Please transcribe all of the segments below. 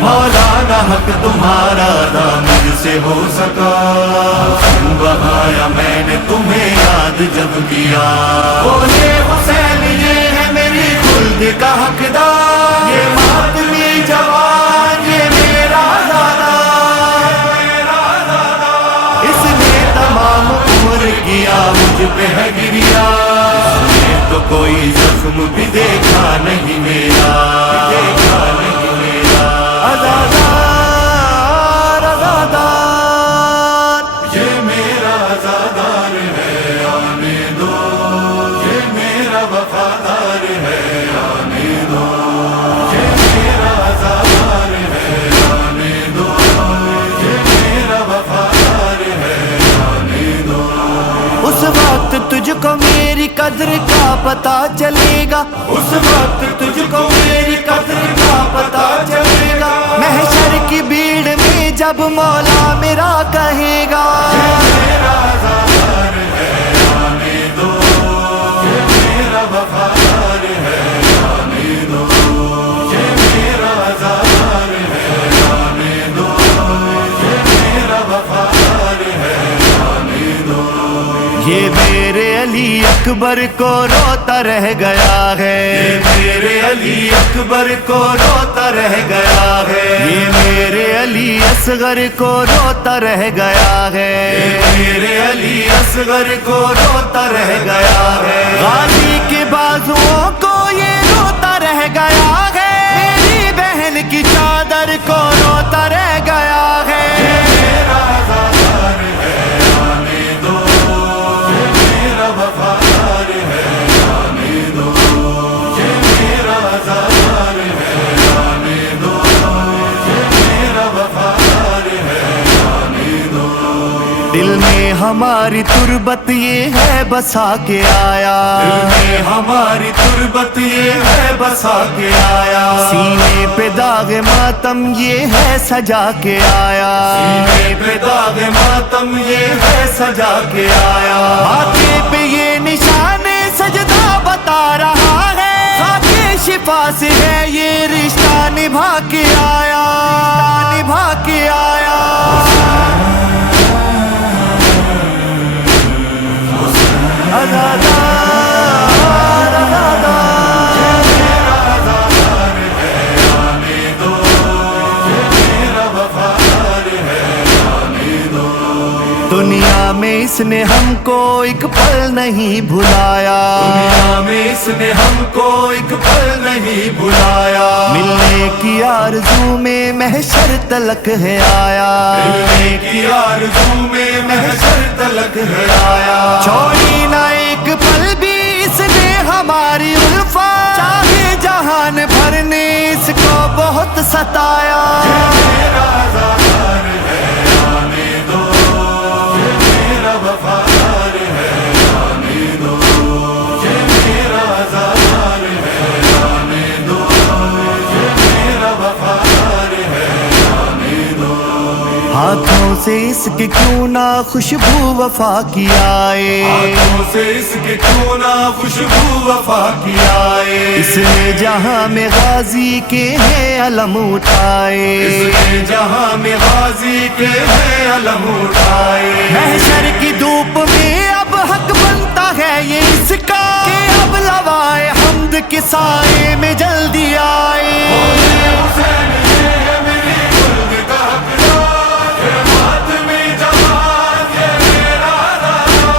مولانا حق تمہارا تھا مجھ سے ہو سکا، بہایا میں نے تمہیں یاد جب کیا۔ بولے حسین یہ ہے میری خلد کا حقدار، یہ ماتمی جوان یہ میرا زادہ، اس نے تمام عمر کیا مجھ پہ ہے گریا، اس نے تو کوئی زخم بھی دیکھا نہیں میرا، دیکھا نہیں میرا۔ عزادار عزادار یہ میرا عزادار ہے آنے دو، یہ میرا وفادار ہے آنے دو، یہ میرا عزادار ہے آنے دو، یہ میرا وفادار ہے آنے دو۔ اس وقت تجھ کو میری قدر کا پتہ چلے گا، اس وقت تجھ کو میری قدر کا پتہ چلے گا، محشر کی بھیڑ میں جب مولا میرا کہے گا، یہ میرا عزادار ہے آنے دو، یہ میرا وفادار ہے آنے دو، یہ میرا عزادار ہے آنے دو، یہ میرا وفادار ہے آنے دو۔ یہ میرے علی اکبر کو روتا رہ گیا ہے، یہ میرے علی اکبر کو روتا رہ گیا ہے، یہ میرے علی اصغر کو روتا رہ گیا ہے، یہ میرے علی اصغر کو روتا رہ گیا ہے، غازی کے بازوؤں کو یہ روتا رہ گیا ہے، میری بہن کی چادر کو روتا رہ گیا ہے۔ میرا عزادار ہے آنے دو، یہ میرا وفادار ہے آنے دو، یہ میرا عزادار ہے آنے دو، یہ میرا وفادار ہے آنے دو۔ دل میں ہماری تربت یہ ہے بسا کے آیا، دل میں ہماری تربت یہ ہے بسا کے آیا، سینے پہ داغ ماتم یہ ہے سجا کے آیا، سینے پہ داغ ماتم یہ ہے سجا کے آیا، ماتھے پہ یہ نشان سجدہ بتا رہا ہے، خاکِ شفا سے ہے یہ رشتہ نبھا کے آیا، نبھا کے آیا۔ عزادار عزادار میرا عزادار ہے آنے دو، یہ میرا وفادار ہے آنے دو۔ دنیا میں اس نے ہم کو ایک پل نہیں بھلایا، دنیا میں اس نے ہم کو ایک پل نہیں بھلایا، ملنے کی آرزو میں محشر تلک ہے آیا، ملنے کی آرزو میں محشر تلک ہے آیا، چھوڑی نہ ایک پل بھی اس نے ہماری الفت، چاہے جہان بھر نے اس کو بہت ستایا۔ میرا عزادار ہے آنے دو، یہ میرا وفادار ہے آنے دو، یہ میرا عزادار ہے آنے دو، یہ میرا وفادار ہے آنے دو۔ ہاتھوں سے اس کے کیوں نہ خوشبو وفا کی آئے، ہاتھوں سے اس کے کیوں نہ خوشبو وفا کی آئے، اس نے جہاں میں غازی کے ہیں علم اٹھائے، اس نے جہاں میں غازی کے ہیں علم اٹھائے، محشر کی دھوپ میں اب حق بنتا ہے یہ اس کا کہ اب لوائے حمد کے سائے میں جلدی آئے۔ حسین یہ ہے میری خلد کا حقدار، یہ ماتمی جوان یہ میرا عزادار،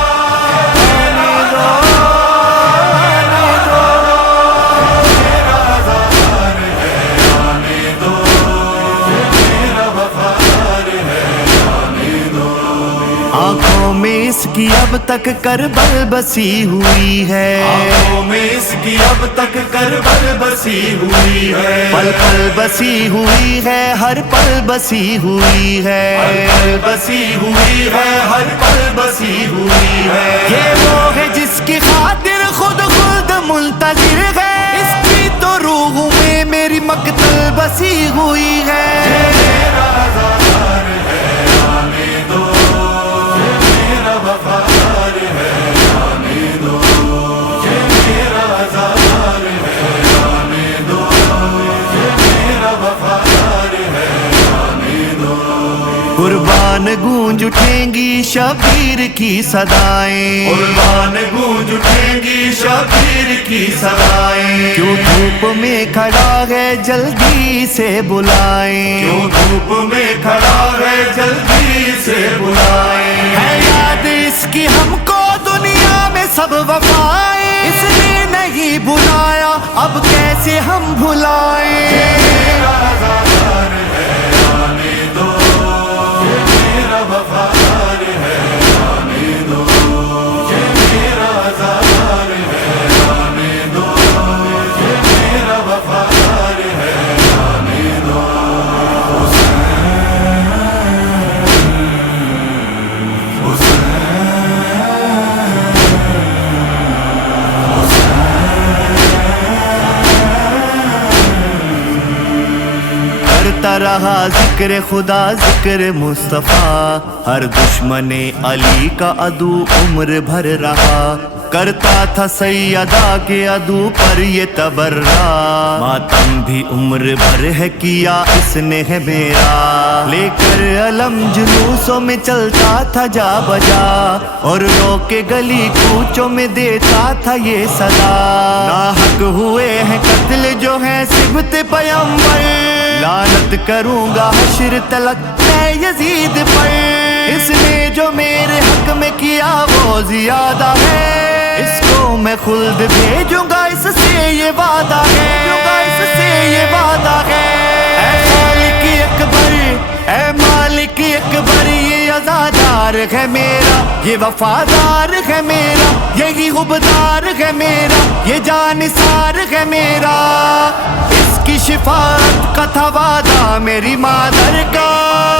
میرا عزادار ہے آنے دو، یہ میرا وفادار ہے آنے دو۔ آنکھوں میں اس کی اب تک کربل بسی ہوئی ہے، آنکھوں میں اس کی اب تک کربل بسی ہوئی ہے، پل پل بسی ہوئی ہے، ہر پل بسی ہوئی ہے، ہر پل بسی ہوئی ہے، ہر پل بسی ہوئی ہے۔ یہ وہ ہے جس کی خاطر خود خود منتظر ہے، اس کی تو روح میں میری مقتل بسی ہوئی ہے۔ میرا عزادار ہے آنے دو، یہ میرا وفادار ہے آنے دو، یہ میرا عزادار ہے آنے دو، یہ میرا وفادار ہے آنے دو۔ قربان گونج اٹھیں گی شبیر کی صدائیں، قربان گونج اٹھیں گی شبیر کی صدائیں، کیوں دھوپ میں کھڑا ہے جلدی سے بلائیں، کیوں دھوپ میں کھڑا ہے جلدی سے بلائیں۔ ہے یاد اس کی ہم کو دنیا میں سب وفائیں، اس نے نہیں بلایا اب کیسے ہم بھلائیں۔ میرا عزادار ہے آنے دو، یہ میرا وفادار ہے آنے دو، یہ میرا عزادار ہے آنے دو، یہ میرا وفادار ہے آنے دو۔ کرتا رہا ذکر خدا ذکر مصطفیٰ، ہر دشمن علی کا عدو عمر بھر رہا، کرتا تھا سیدہ کے عدو پر یہ تبرہ، ماتم بھی عمر بھر ہے کیا اس نے ہے میرا، لے کر علم جلوسوں میں چلتا تھا جا بجا، اور رو کے گلی کوچوں میں دیتا تھا یہ صدا، ناحق ہوئے ہیں قتل جو ہیں صبت پیمبر، لعنت کروں گا حشر تلک میں یزید پر، اس نے جو میرے حق میں کیا وہ زیادہ ہے، اس کو میں خلد بھیجوں گا اس سے یہ وعدہ ہے، اس سے یہ وعدہ ہے۔ اے خالق اکبر، اے مالک اکبر، یہ عزادار ہے میرا، یہ وفادار ہے میرا، یہی حبدار ہے میرا، یہ جانثار ہے میرا، اس کی شفاعت کا تھا وعدہ میری مادر کا۔